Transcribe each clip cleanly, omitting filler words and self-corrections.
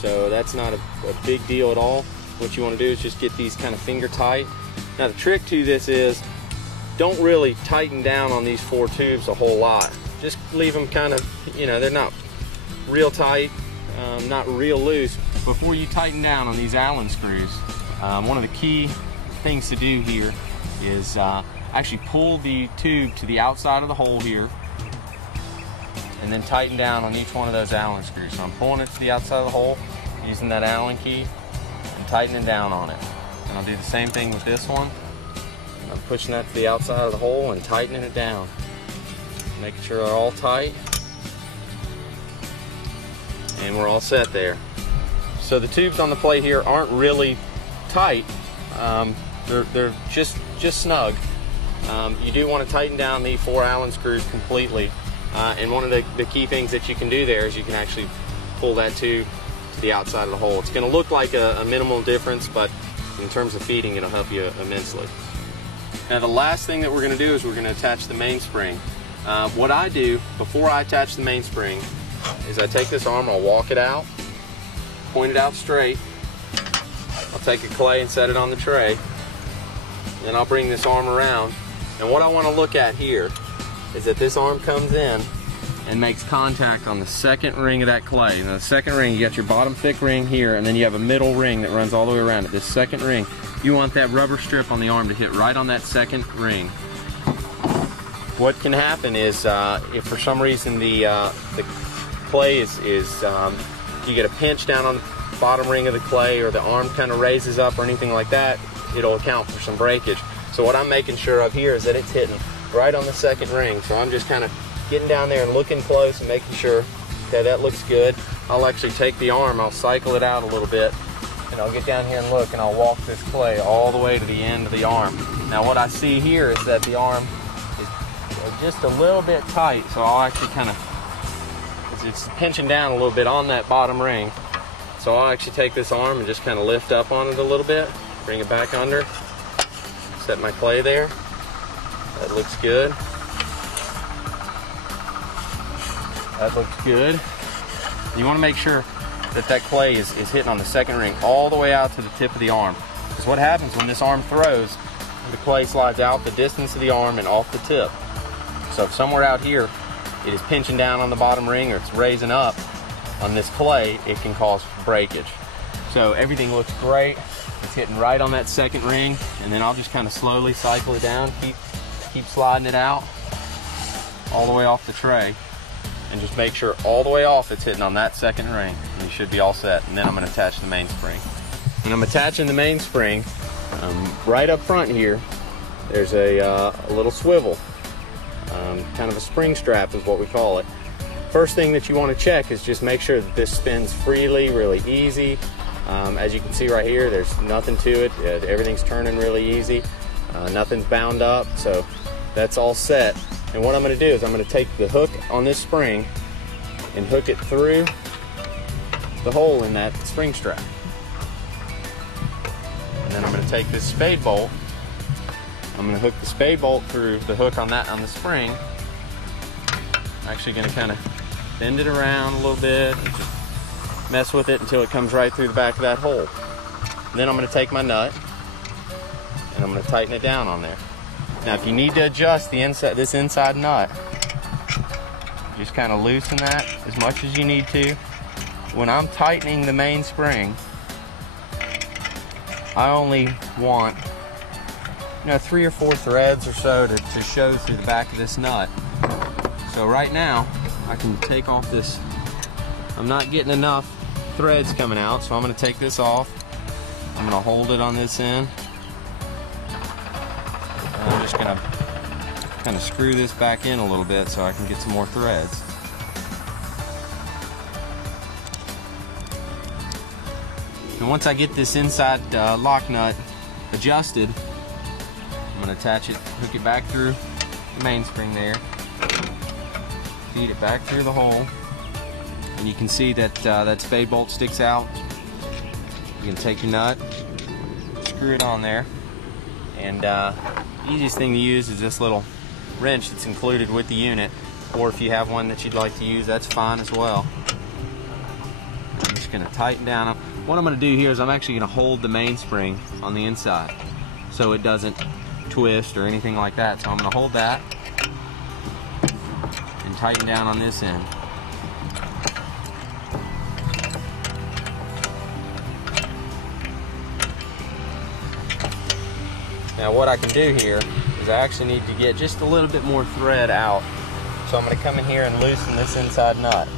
so that's not a big deal at all. What you want to do is just get these kind of finger tight. Now the trick to this is don't really tighten down on these 4 tubes a whole lot. Just leave them kind of, you know, they're not real tight, not real loose. Before you tighten down on these Allen screws, one of the key things to do here is actually pull the tube to the outside of the hole here and then tighten down on each one of those Allen screws. So I'm pulling it to the outside of the hole using that Allen key and tightening down on it. And I'll do the same thing with this one. I'm pushing that to the outside of the hole and tightening it down. Making sure they're all tight. And we're all set there. So the tubes on the plate here aren't really tight. They're just snug. You do want to tighten down the 4 Allen screws completely. And one of the key things that you can do there is you can actually pull that tube to the outside of the hole. It's going to look like a minimal difference, but in terms of feeding, it'll help you immensely. Now the last thing that we're going to do is we're going to attach the mainspring. What I do before I attach the mainspring is I take this arm, I'll walk it out, point it out straight. I'll take a clay and set it on the tray. Then I'll bring this arm around. And what I want to look at here is that this arm comes in and makes contact on the second ring of that clay. Now the second ring, you got your bottom thick ring here, and then you have a middle ring that runs all the way around it. This second ring, you want that rubber strip on the arm to hit right on that second ring. What can happen is if for some reason the clay is you get a pinch down on the bottom ring of the clay, or the arm kind of raises up or anything like that, it'll account for some breakage. So what I'm making sure of here is that it's hitting right on the second ring. So I'm just kind of getting down there and looking close and making sure, okay, that looks good. I'll actually take the arm, I'll cycle it out a little bit, and I'll get down here and look, and I'll walk this clay all the way to the end of the arm. Now what I see here is that the arm is just a little bit tight, so I'll actually kind of, it's pinching down a little bit on that bottom ring. So I'll actually take this arm and just kind of lift up on it a little bit, bring it back under, set my clay there. That looks good. That looks good. You want to make sure that that clay is hitting on the second ring all the way out to the tip of the arm. Because what happens when this arm throws, the clay slides out the distance of the arm and off the tip. So if somewhere out here it is pinching down on the bottom ring, or it's raising up on this clay, it can cause breakage. So everything looks great. It's hitting right on that second ring, and then I'll just kind of slowly cycle it down, keep sliding it out all the way off the tray, and just make sure all the way off it's hitting on that second ring, and you should be all set. And then I'm going to attach the mainspring. And I'm attaching the mainspring right up front here. There's a little swivel, kind of a spring strap is what we call it. First thing that you want to check is just make sure that this spins freely, really easy. As you can see right here, there's nothing to it. Everything's turning really easy. Nothing's bound up, so that's all set. And what I'm going to do is I'm going to take the hook on this spring and hook it through the hole in that spring strap. And then I'm going to take this spade bolt. I'm going to hook the spade bolt through the hook on the spring. I'm actually going to kind of bend it around a little bit, and just mess with it until it comes right through the back of that hole. And then I'm going to take my nut and I'm going to tighten it down on there. Now if you need to adjust the inside, this inside nut, just kind of loosen that as much as you need to. When I'm tightening the mainspring, I only want 3 or 4 threads or so to show through the back of this nut. So right now I can take off this. I'm not getting enough threads coming out, so I'm going to take this off. I'm going to hold it on this end. And I'm just going to kind of screw this back in a little bit so I can get some more threads. And once I get this inside lock nut adjusted, I'm going to attach it, hook it back through the mainspring there, feed it back through the hole, and you can see that that spade bolt sticks out. You can take your nut, screw it on there, and the easiest thing to use is this little wrench that's included with the unit, or if you have one that you'd like to use, that's fine as well. just going to tighten down. What I'm going to do here is I'm actually going to hold the mainspring on the inside so it doesn't twist or anything like that. So I'm going to hold that and tighten down on this end. Now what I can do here is I actually need to get just a little bit more thread out. So I'm going to come in here and loosen this inside nut.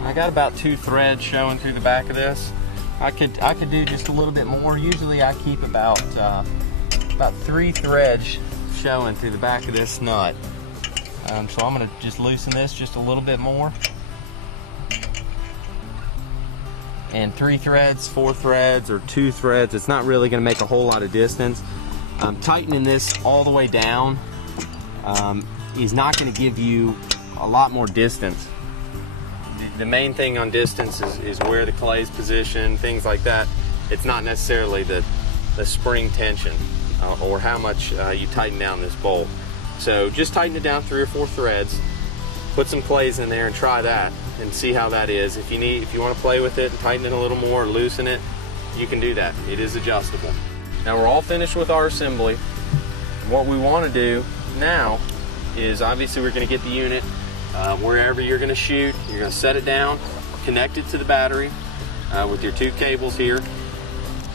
I got about 2 threads showing through the back of this. I could do just a little bit more. Usually I keep about 3 threads showing through the back of this nut. So I'm going to just loosen this just a little bit more. And 3 threads, 4 threads, or 2 threads, it's not really going to make a whole lot of distance. Tightening this all the way down is not going to give you a lot more distance. The main thing on distance is where the clay is positioned, things like that. It's not necessarily the spring tension or how much you tighten down this bolt. So just tighten it down 3 or 4 threads, put some clays in there and try that and see how that is. If you want to play with it and tighten it a little more, loosen it, you can do that. It is adjustable. Now we're all finished with our assembly. What we want to do now is obviously we're going to get the unit wherever you're going to shoot. You're going to set it down, connect it to the battery with your 2 cables here.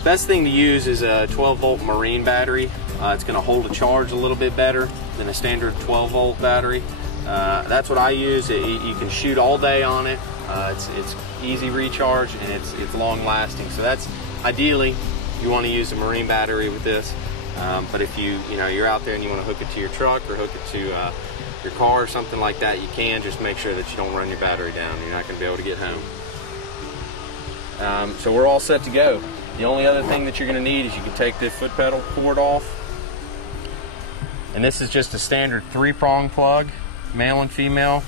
Best thing to use is a 12-volt marine battery. It's going to hold a charge a little bit better than a standard 12-volt battery. That's what I use. You can shoot all day on it. It's easy recharge and it's long lasting. So that's ideally you want to use a marine battery with this. But if you're out there and you want to hook it to your truck or hook it to your car or something like that, you can. Just make sure that you don't run your battery down. You're not going to be able to get home. So we're all set to go. The only other thing that you're going to need is you can take the foot pedal cord off. And this is just a standard 3-prong plug, male and female.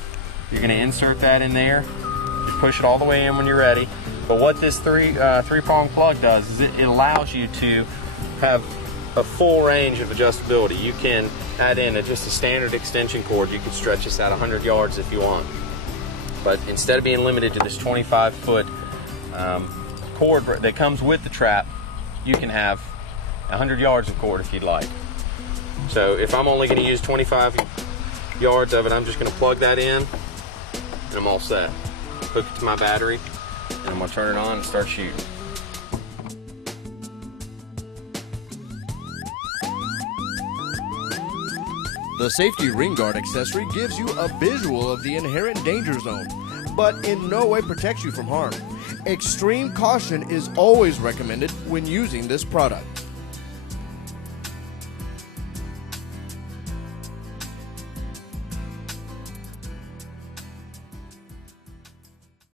You're going to insert that in there. You push it all the way in when you're ready. But what this 3-prong plug does is it allows you to have a full range of adjustability. You can add in just a standard extension cord. You can stretch this out 100 yards if you want. But instead of being limited to this 25-foot cord that comes with the trap, you can have 100 yards of cord if you'd like. So if I'm only going to use 25 yards of it, I'm just going to plug that in and I'm all set. Hook it to my battery and I'm going to turn it on and start shooting. The safety ring guard accessory gives you a visual of the inherent danger zone, but in no way protects you from harm. Extreme caution is always recommended when using this product.